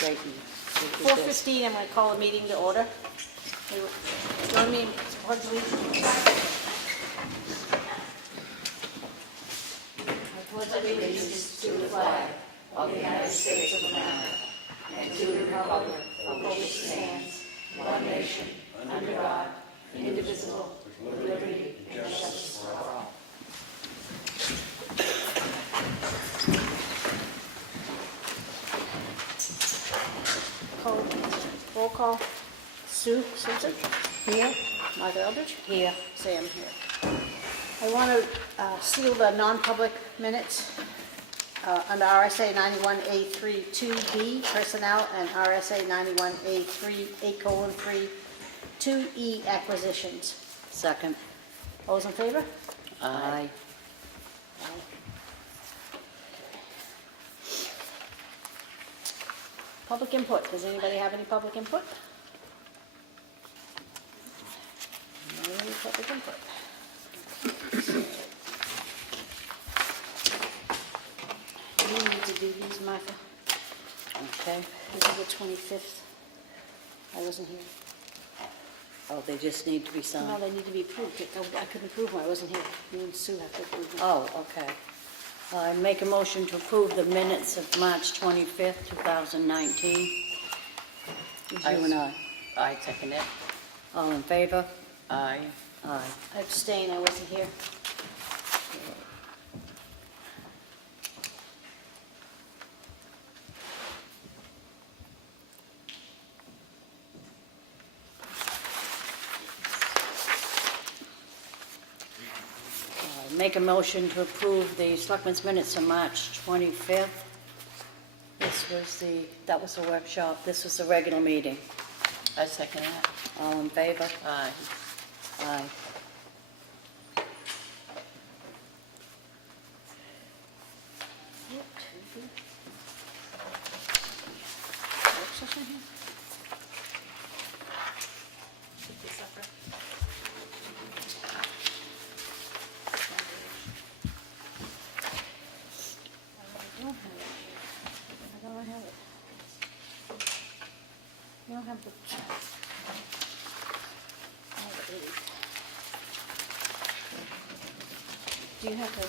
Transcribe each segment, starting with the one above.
Great. 4:15, I'm going to call a meeting to order. Join me in pledge allegiance. I pledge allegiance to the flag of the United States of America and to the republic for which it stands, one nation, under God, indivisible, with liberty and justice for all. Roll call. Sue Simpson? Here. Martha Eldridge? Here. Sam here. I want to seal the non-public minutes under RSA 91A3 2B, personnel, and RSA 91A3 8:3 2E, acquisitions. Second. All those in favor? Aye. Public input. Does anybody have any public input? No public input. You need to do these, Martha. Okay. This is the 25th. I wasn't here. Oh, they just need to be No, signed? they need to be approved. I couldn't approve them. I wasn't here. You and Sue have to approve them. Oh, okay. I make a motion to approve the minutes of March 25th, 2019. It's you and I. I second it. All in favor? Aye. Aye. I abstain. I wasn't here. Make a motion to approve the Selectmen's minutes of March 25th. That was the workshop. This was the regular meeting. I second it. All in favor? Aye. Aye. Work session here? I don't have it. I don't have it. You don't have the. I have the 8th. Do you have the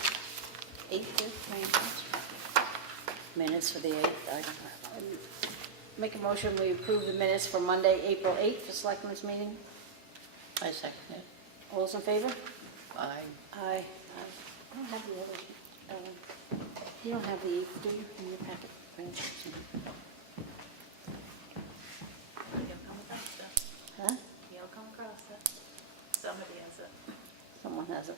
8th there, by any chance? Minutes for the 8th? I don't have them. Make a motion, we approve the minutes for Monday, April 8th for Selectmen's meeting. I second it. All those in favor? Aye. Aye. I don't have the other, you don't have the 8th, do you, in your packet? You'll come across it. Huh? You'll come across it. Somebody has it. Someone has it.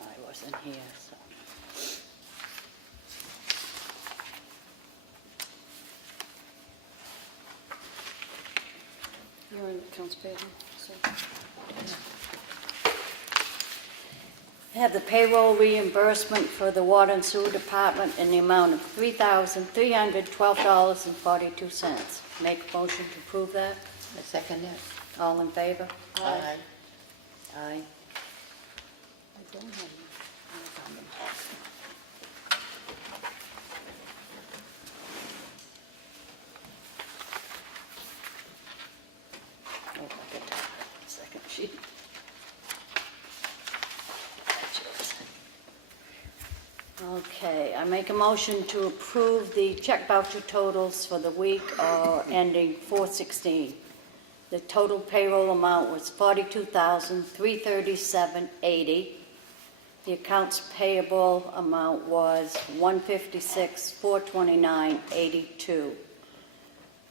I wasn't here, so. You're in accounts payable, so. I have the payroll reimbursement for the Water and Sewer Department in the amount of $3,312.42. Make a motion to approve that. I second it. All in favor? Aye. Aye. I don't have them. I found them. Oh, I got that second sheet. That's yours. Okay, I make a motion to approve the check voucher totals for the week ending 4/16. The total payroll amount was $42,337.80. The accounts payable amount was $156,429.82.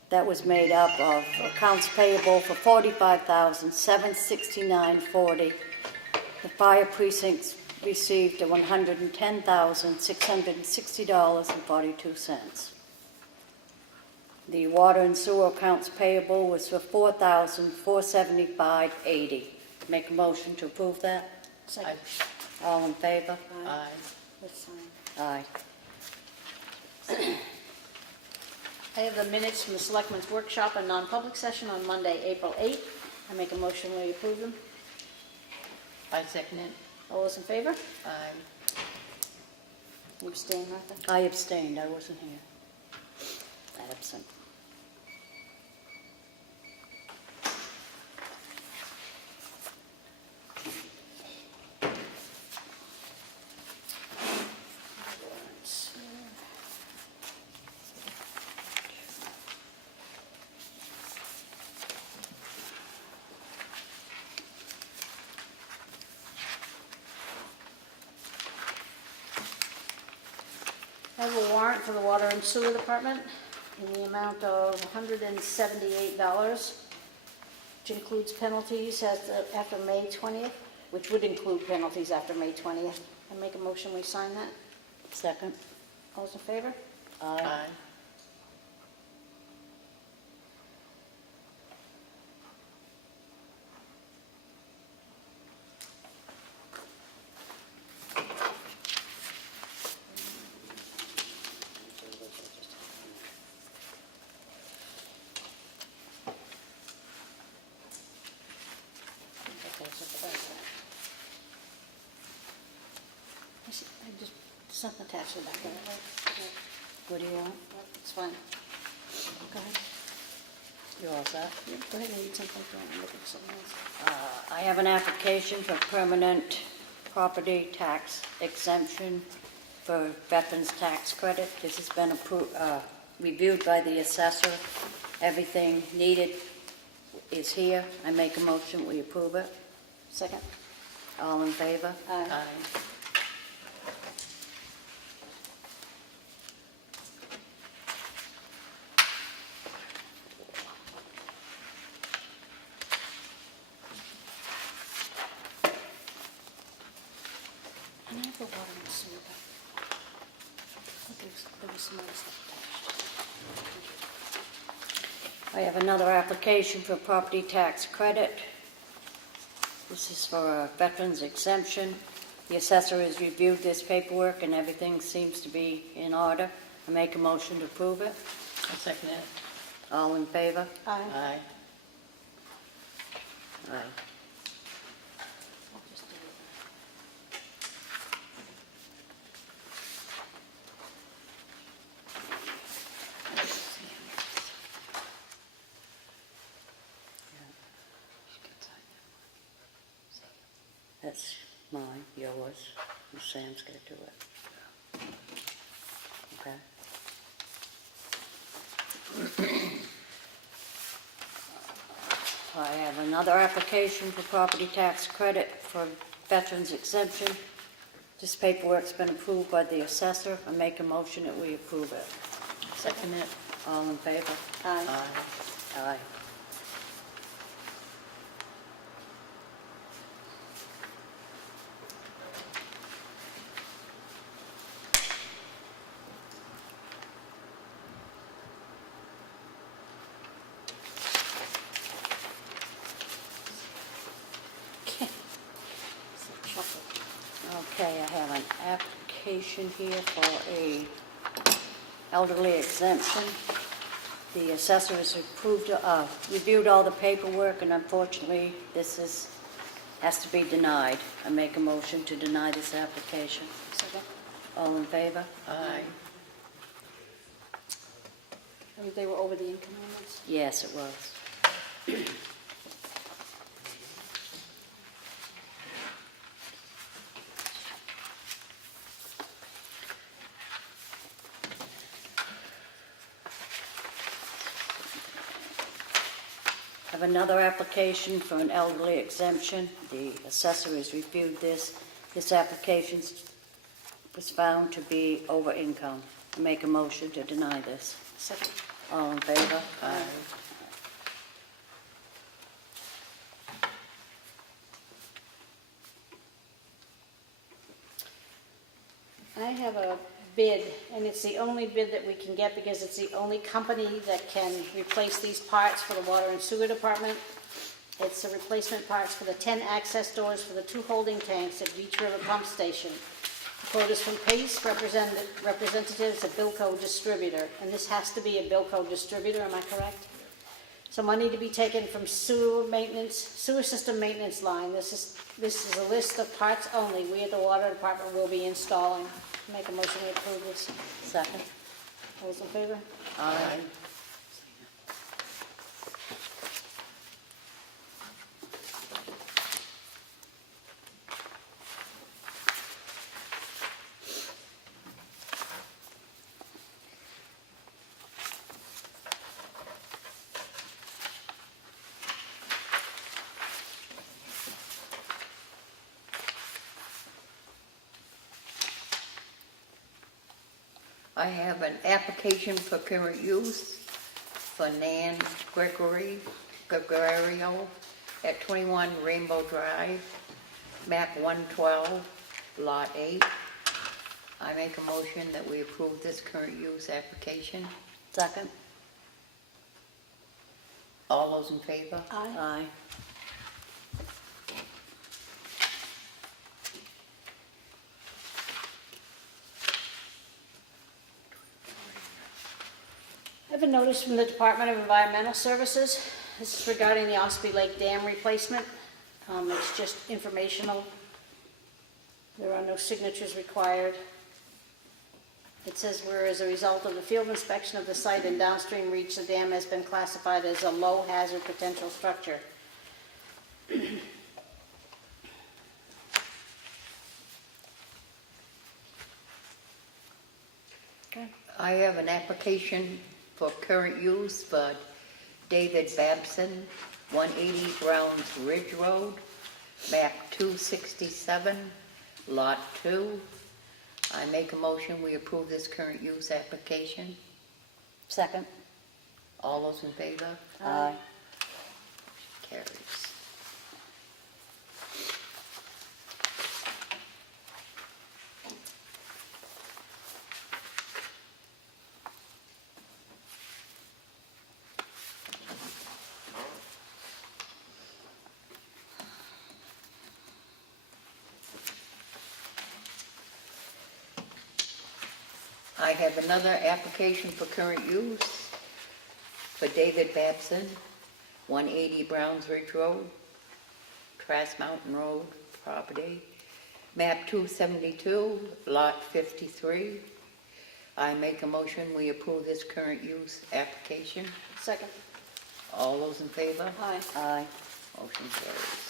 That was made up of accounts payable for $45,769.40. The fire precincts received $110,660.42. The water and sewer accounts payable was for $4,475.80. Make a motion to approve that. Second. All in favor? Aye. Let's sign. Aye. I have the minutes from the Selectmen's Workshop and non-public session on Monday, April 8th. I make a motion, we approve them. I second it. All those in favor? Aye. You abstained, Martha? I abstained, I wasn't here. Absent. I have a warrant for the Water and Sewer Department in the amount of $178, which includes penalties after May 20th, which would include penalties after May 20th. I make a motion, we sign that. Second. All those in favor? Aye. I just, something attached to the back of it, right? What do you want? It's fine. Go ahead. You all set? Yeah, go ahead and read something. I'm looking at something else. I have an application for permanent property tax exemption for veterans tax credit. This has been reviewed by the assessor. Everything needed is here. I make a motion, we approve it. Second. All in favor? Aye. And I have the water and sewer, but there was some other stuff attached. I have another application for property tax credit. This is for a veterans exemption. The assessor has reviewed this paperwork and everything seems to be in order. I make a motion to approve it. I second it. All in favor? Aye. Aye. That's mine, yours, and Sam's gonna do it. Okay? I have another application for property tax credit for veterans exemption. This paperwork's been approved by the assessor. I make a motion that we approve it. Second it. All in favor? Aye. Aye. Okay, I have an application here for a elderly exemption. The assessor has reviewed all the paperwork, and unfortunately, has to be denied. I make a motion to deny this application. Second. All in favor? Aye. They were over the income limits? Yes, it was. I have another application for an elderly exemption. The assessor has reviewed this. This application was found to be over income. I make a motion to deny this. Second. All in favor? Aye. I have a bid, and it's the only bid that we can get because it's the only company that can replace these parts for the water and sewer department. It's the replacement parts for the 10 access doors for the 2 holding tanks at Beach River Pump Station. The quote is from Pace, representatives of Bilco Distributor, and this has to be a Bilco distributor, am I correct? So money to be taken from sewer system maintenance line. This is a list of parts only we at the water department will be installing. Make a motion to approve this. Second. All those in favor? Aye. I have an application for current use for Nan Gregorio at 21 Rainbow Drive, map 112, lot 8. I make a motion that we approve this current use application. Second. All those in favor? Aye. I have a notice from the Department of Environmental Services. This is regarding the Ospey Lake Dam replacement. It's just informational. There are no signatures required. It says, where as a result of the field inspection of the site and downstream reach, the dam has been classified as a low hazard potential structure. Okay. I have an application for current use for David Babson, 180 Browns Ridge Road, map 267, lot 2. I make a motion we approve this current use application. Second. All those in favor? Aye. Carries. I have another application for current use for David Babson, 180 Browns Ridge Road, Trask Mountain Road property, map 272, lot 53. I make a motion we approve this current use application. Second. All those in favor? Aye. Aye. Motion carries.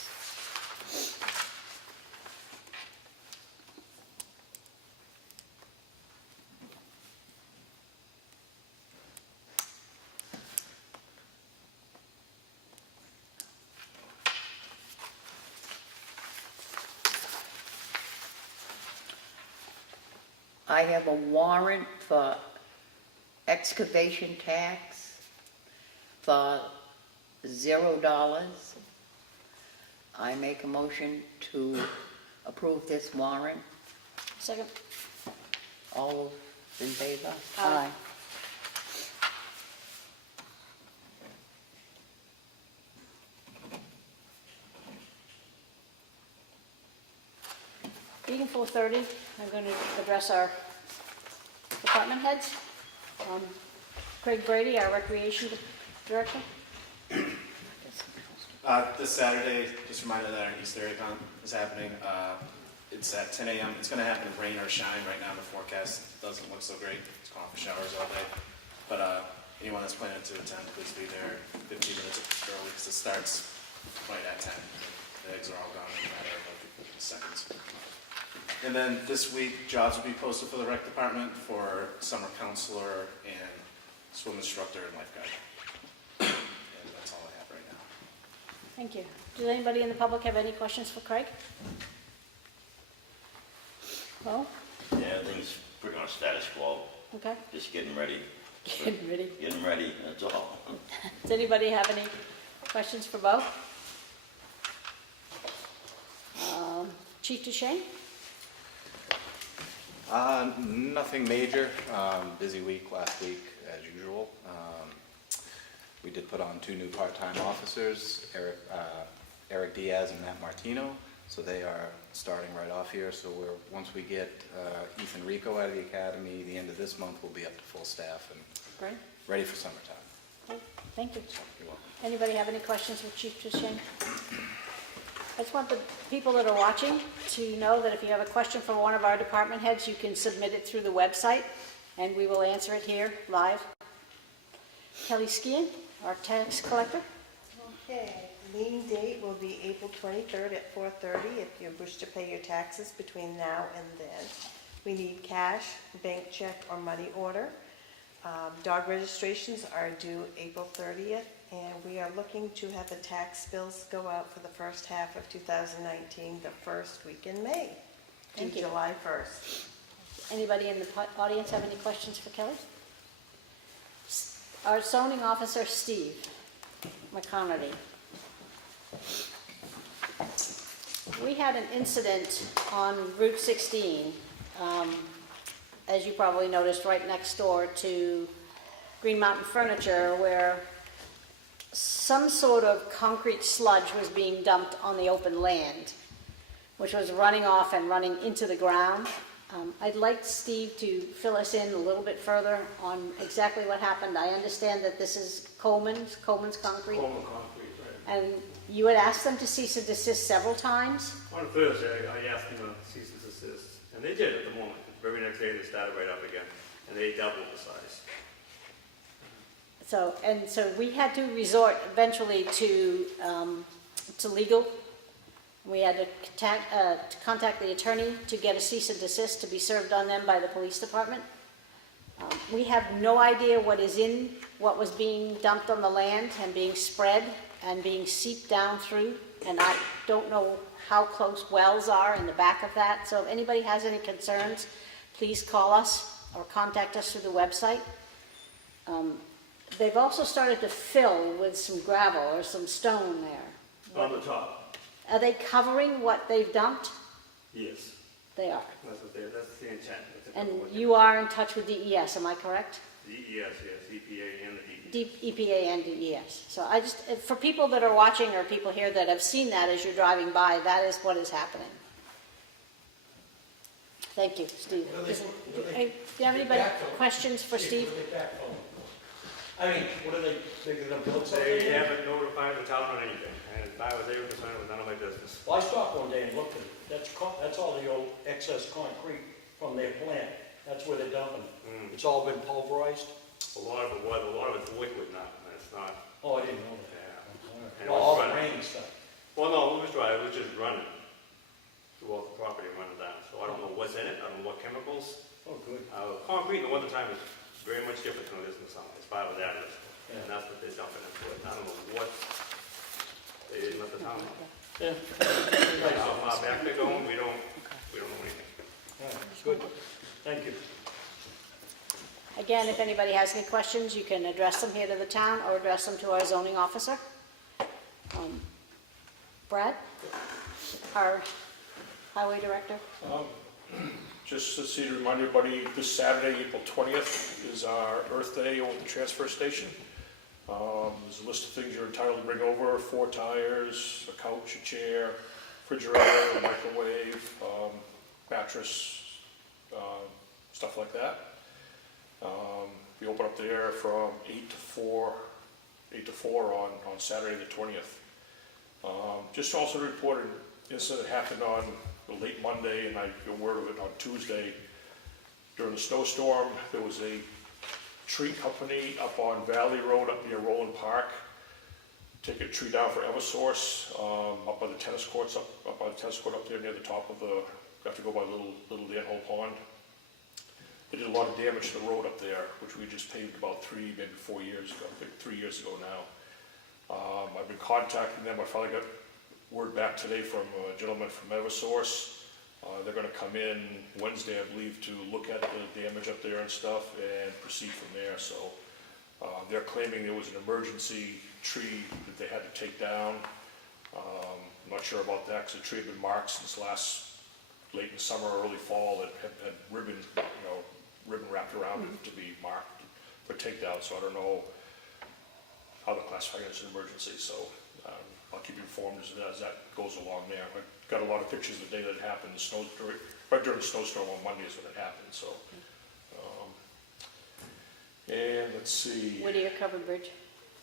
I have a warrant for excavation tax for $0. I make a motion to approve this warrant. Second. All in favor? Aye. Being 4:30, I'm going to address our department heads. Craig Brady, our recreation director. This Saturday, just a reminder that our Easter egg hunt is happening. It's at 10 a.m. It's going to happen rain or shine. Right now the forecast doesn't look so great. It's calling for showers all day. But anyone that's planning to attend, please be there 15 minutes early because it starts right at 10. The eggs are all gone in a matter of like seconds. And then this week, jobs will be posted for the rec department for summer counselor and swim instructor and lifeguard. And that's all I have right now. Thank you. Does anybody in the public have any questions for Craig? Well, Yeah, everything's pretty much status quo, okay. just getting ready. Getting ready. Getting ready, that's all. Does anybody have any questions for Bo? Chief Duchesne? Nothing major. Busy week last week, as usual. We did put on 2 new part-time officers, Eric Diaz and Matt Martino. So they are starting right off here. So once we get Ethan Rico out of the academy, the end of this month, we'll be up to full staff and Great. ready for summertime. Thank you. Anybody have any questions for Chief Trishane? I just want the people that are watching to know that if you have a question for one of our department heads, you can submit it through the website, and we will answer it here live. Kelly Skian, our tax collector. Okay, lien date will be April 23rd at 4:30 if you wish to pay your taxes between now and then. We need cash, bank check, or money order. Dog registrations are due April 30th, and we are looking to have the tax bills go out for the first half of 2019, the first week in May, to Thank you. July 1st. Anybody in the audience have any questions for Kelly? Our zoning officer, Steve McConerty. We had an incident on Route 16, as you probably noticed, right next door to Green Mountain Furniture, where some sort of concrete sludge was being dumped on the open land, which was running off and running into the ground. I'd like Steve to fill us in a little bit further on exactly what happened. I understand that this is Coleman's Concrete. Coleman Concrete, right. And you had asked them to cease and desist several times? On Thursday, I asked them to cease and desist, and they did at the moment. The very next day, they started right up again, and they doubled the size. So we had to resort eventually to legal. We had to contact the attorney to get a cease and desist to be served on them by the police department. We have no idea what was being dumped on the land and being spread and being seeped down through, and I don't know how close wells are in the back of that. So if anybody has any concerns, please call us or contact us through the website. They've also started to fill with some gravel or some stone there. On the top, Are they covering what they've dumped? yes. They are. That's the intent. That's And what you are in touch with DES, am I correct? the DES, yes, EPA and the DES. EPA and DES. So I just, for people that are watching or people here that have seen that as you're driving by, that is what is happening. Thank you, Steve. Do you have anybody questions for Steve? I mean, what are they're gonna build something? They haven't notified the town on anything, and if I was able to sign it, it was none of my business. Well, I stopped one day and looked at it, that's all the old excess concrete from their plant, that's where they're dumping. Mm. It's all been pulverized? A lot of it was, a lot of it's liquid now, and it's not, Oh, I didn't know that. yeah. And it Well, was all the running. rain stuff. Well, no, it was dry, it was just running throughout the property, running down, so I don't know what's in it, I don't know what chemicals. Oh, good. Concrete in the wintertime is very much different than it is in the summer, as far as that is. Yeah. And that's what they're dumping into it. I don't know what, they didn't let the town know. Yeah. How far back they're going, we don't know anything. Yeah, good. Thank you. Again, if anybody has any questions, you can address them here to the town or address them to our zoning officer. Brad, our highway director. Just to see, to remind everybody, this Saturday, April 20th, is our Earth Day over at the transfer station. There's a list of things you're entitled to bring over: 4 tires, a couch, a chair, refrigerator, a microwave, mattress, stuff like that. We open up there from 8 to 4 on Saturday the 20th. Just also to report an incident that happened on the late Monday, and I got word of it on Tuesday. During the snowstorm, there was a tree company up on Valley Road up near Roland Park. Take a tree down for Eversource, up by the tennis courts, up by the tennis court up there near the top of the, you have to go by little Danhole Pond. They did a lot of damage to the road up there, which we just paved about 3, maybe 4 years ago, I think 3 years ago now. I've been contacting them. I finally got word back today from a gentleman from Eversource. They're gonna come in Wednesday, I believe, to look at the damage up there and stuff and proceed from there. So they're claiming there was an emergency tree that they had to take down. I'm not sure about that, because the tree had been marked since late in the summer, early fall, that had ribbon wrapped around it to be marked for takedown. So I don't know how they're classifying it as an emergency. So I'll keep you informed as that goes along there. I got a lot of pictures the day that it happened, right during the snowstorm on Monday is when it happened. So, and let's see. Whittier Covered Bridge.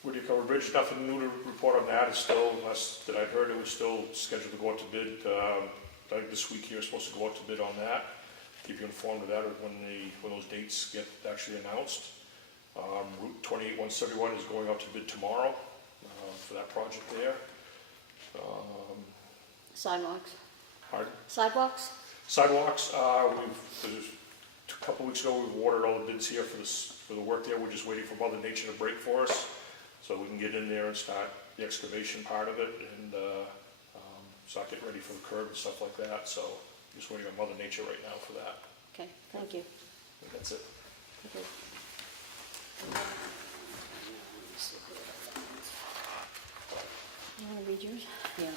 Whittier Covered Bridge, nothing new to report on that. It's still, last that I heard, it was still scheduled to go out to bid. I think this week here is supposed to go out to bid on that. Keep you informed of that when those dates get actually announced. Route 28 171 is going out to bid tomorrow for that project there. Sidewalks. Pardon? Sidewalks? Sidewalks, a couple weeks ago, we awarded all the bids here for the work there. We're just waiting for Mother Nature to break for us, so we can get in there and start the excavation part of it and start getting ready for the curb and stuff like that. So just waiting on Mother Nature right now for that. Okay, thank you. I think that's it. Okay. You want to read yours? Yeah.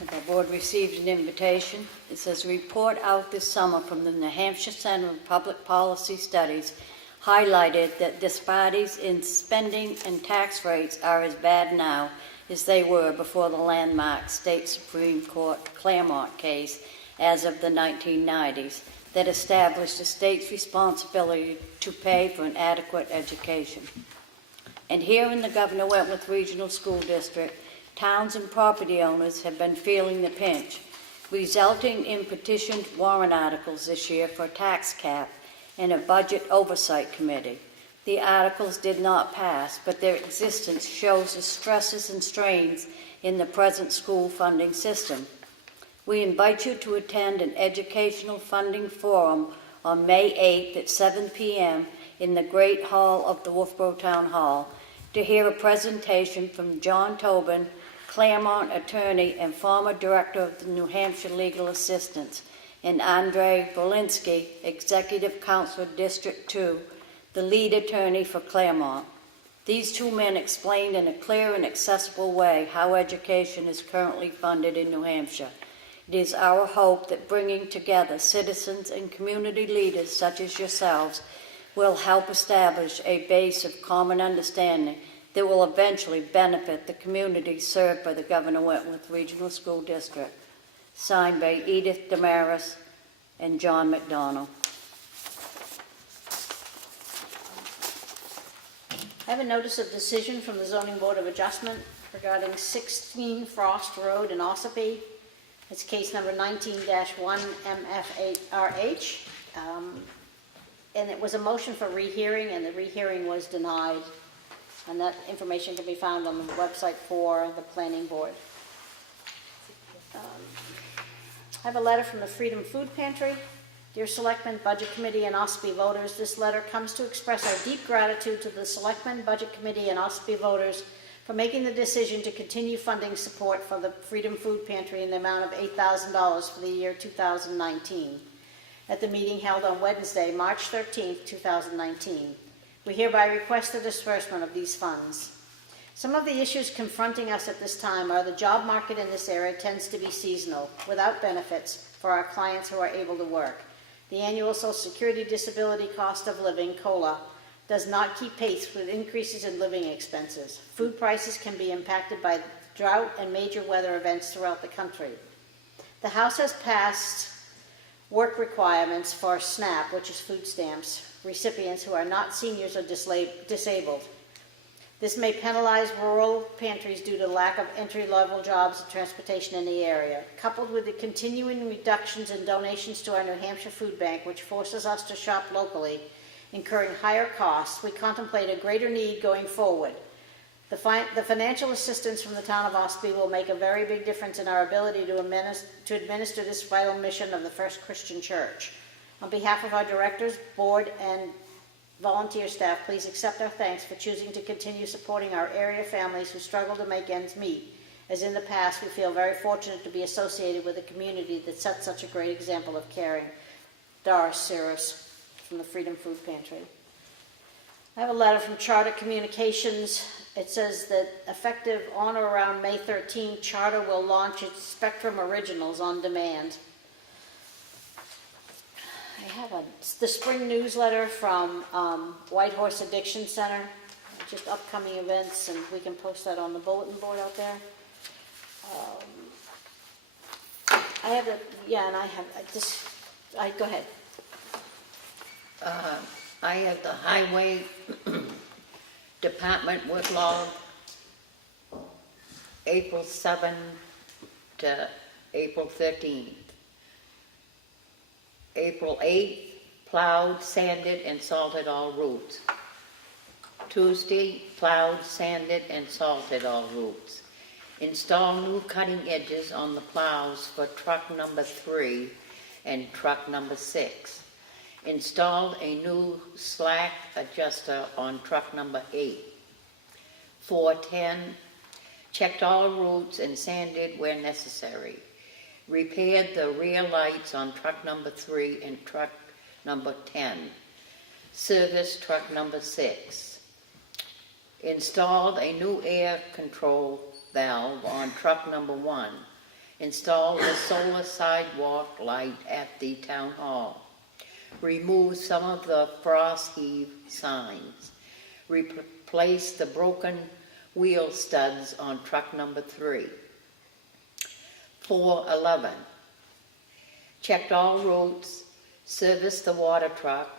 The board received an invitation. It says, report out this summer from the New Hampshire Center of Public Policy Studies highlighted that disparities in spending and tax rates are as bad now as they were before the landmark State Supreme Court Claremont case as of the 1990s that established the state's responsibility to pay for an adequate education. And here in the Governor Wentworth Regional School District, towns and property owners have been feeling the pinch, resulting in petitioned warrant articles this year for a tax cap and a budget oversight committee. The articles did not pass, but their existence shows the stresses and strains in the present school funding system. We invite you to attend an educational funding forum on May 8th at 7 p.m. in the Great Hall of the Wolfboro Town Hall to hear a presentation from John Tobin, Claremont attorney and former director of the New Hampshire Legal Assistance, and Andre Bolinsky, executive counselor District 2, the lead attorney for Claremont. These two men explained in a clear and accessible way how education is currently funded in New Hampshire. It is our hope that bringing together citizens and community leaders such as yourselves will help establish a base of common understanding that will eventually benefit the communities served by the Governor Wentworth Regional School District. Signed by Edith Damaris and John McDonald. I have a notice of decision from the Zoning Board of Adjustment regarding 16 Frost Road in Ossipee. It's case number 19-1 MF8RH. And it was a motion for rehearing, and the rehearing was denied. And that information can be found on the website for the Planning Board. I have a letter from the Freedom Food Pantry. Dear Selectmen, Budget Committee, and Ossipee voters, this letter comes to express our deep gratitude to the Selectmen, Budget Committee, and Ossipee voters for making the decision to continue funding support for the Freedom Food Pantry in the amount of $8,000 for the year 2019. At the meeting held on Wednesday, March 13th, 2019. We hereby request the disbursement of these funds. Some of the issues confronting us at this time are the job market in this area tends to be seasonal, without benefits for our clients who are able to work. The annual Social Security Disability Cost of Living, COLA, does not keep pace with increases in living expenses. Food prices can be impacted by drought and major weather events throughout the country. The House has passed work requirements for SNAP, which is food stamps, recipients who are not seniors or disabled. This may penalize rural pantries due to lack of entry-level jobs and transportation in the area. Coupled with the continuing reductions in donations to our New Hampshire Food Bank, which forces us to shop locally, incurring higher costs, we contemplate a greater need going forward. The financial assistance from the town of Ossipee will make a very big difference in our ability to administer this vital mission of the First Christian Church. On behalf of our directors, board, and volunteer staff, please accept our thanks for choosing to continue supporting our area families who struggle to make ends meet. As in the past, we feel very fortunate to be associated with a community that sets such a great example of caring. Doris Cirrus from the Freedom Food Pantry. I have a letter from Charter Communications. It says that effective on or around May 13, Charter will launch its Spectrum Originals on demand. I have the spring newsletter from White Horse Addiction Center, just upcoming events, and we can post that on the bulletin board out there. I have go ahead. I have the highway Department work log, April 7 to April 13th. April 8th, plowed, sanded, and salted all routes. Tuesday, plowed, sanded, and salted all routes. Install new cutting edges on the plows for truck number 3 and truck number 6. Installed a new slack adjuster on truck number 8. 410, checked all routes and sanded where necessary. Repaired the rear lights on truck number 3 and truck number 10. Serviced truck number 6. Installed a new air control valve on truck number 1. Installed a solar sidewalk light at the town hall. Removed some of the frost heave signs. Replaced the broken wheel studs on truck number 3. 411. Checked all routes, serviced the water truck,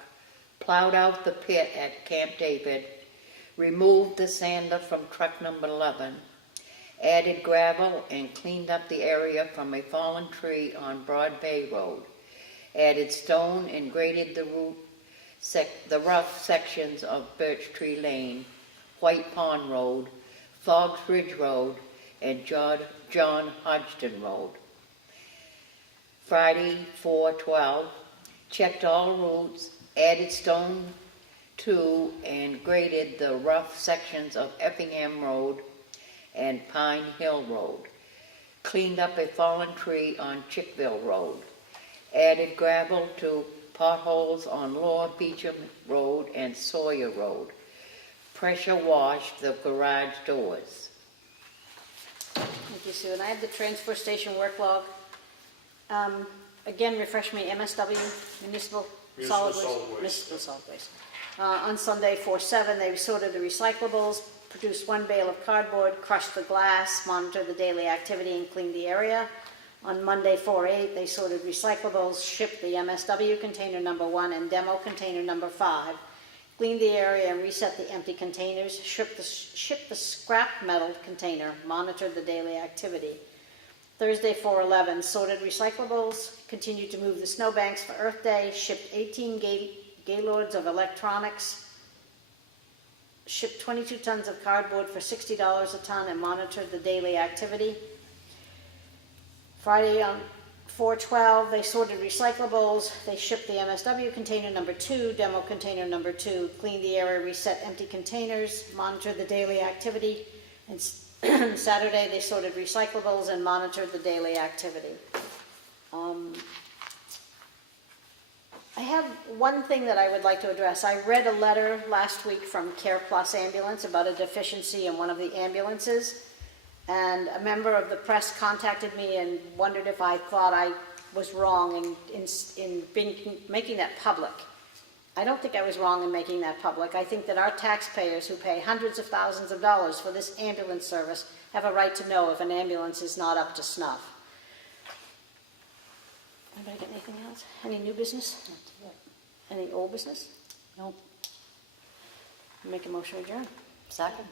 plowed out the pit at Camp David, removed the sander from truck number 11, added gravel and cleaned up the area from a fallen tree on Broad Bay Road, added stone and graded the rough sections of Birch Tree Lane, White Pond Road, Fogs Ridge Road, and John Hodgson Road. Friday, 4/12, checked all routes, added stone to and graded the rough sections of Effingham Road and Pine Hill Road. Cleaned up a fallen tree on Chickville Road. Added gravel to potholes on Lower Beecham Road and Sawyer Road. Pressure washed the garage doors. Thank you, Sue. And I have the transfer station work log. Again, refresh me, MSW, Municipal Solid Waste. Municipal Solid Waste. On Sunday, 4/7, they sorted the recyclables, produced 1 bale of cardboard, crushed the glass, monitored the daily activity, and cleaned the area. On Monday, 4/8, they sorted recyclables, shipped the MSW container number 1 and demo container number 5, cleaned the area and reset the empty containers, shipped the scrap metal container, monitored the daily activity. Thursday, 4/11, sorted recyclables, continued to move the snowbanks for Earth Day, shipped 18 gaylords of electronics, shipped 22 tons of cardboard for $60 a ton, and monitored the daily activity. Friday on 4/12, they sorted recyclables, they shipped the MSW container number 2, demo container number 2, cleaned the area, reset empty containers, monitored the daily activity, and Saturday they sorted recyclables and monitored the daily activity. I have one thing that I would like to address. I read a letter last week from Care Plus Ambulance about a deficiency in one of the ambulances. And a member of the press contacted me and wondered if I thought I was wrong in making that public. I don't think I was wrong in making that public. I think that our taxpayers who pay hundreds of thousands of dollars for this ambulance service have a right to know if an ambulance is not up to snuff. Anybody got anything else? Any new business? Any old business? No. Make a motion to adjourn. Second.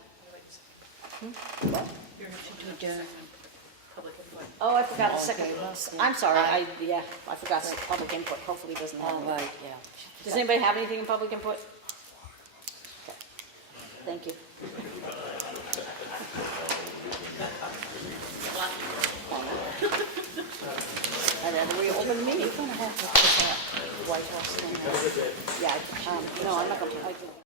To adjourn. Public input. Oh, I forgot the Okay, second. well, I'm sorry, Aye. I forgot the public input. Hopefully it doesn't have All any. right, yeah. Does anybody have anything in public input? Okay. Thank you. I'd rather we open the meeting. Have a good day. Yeah, no, I'm not going to.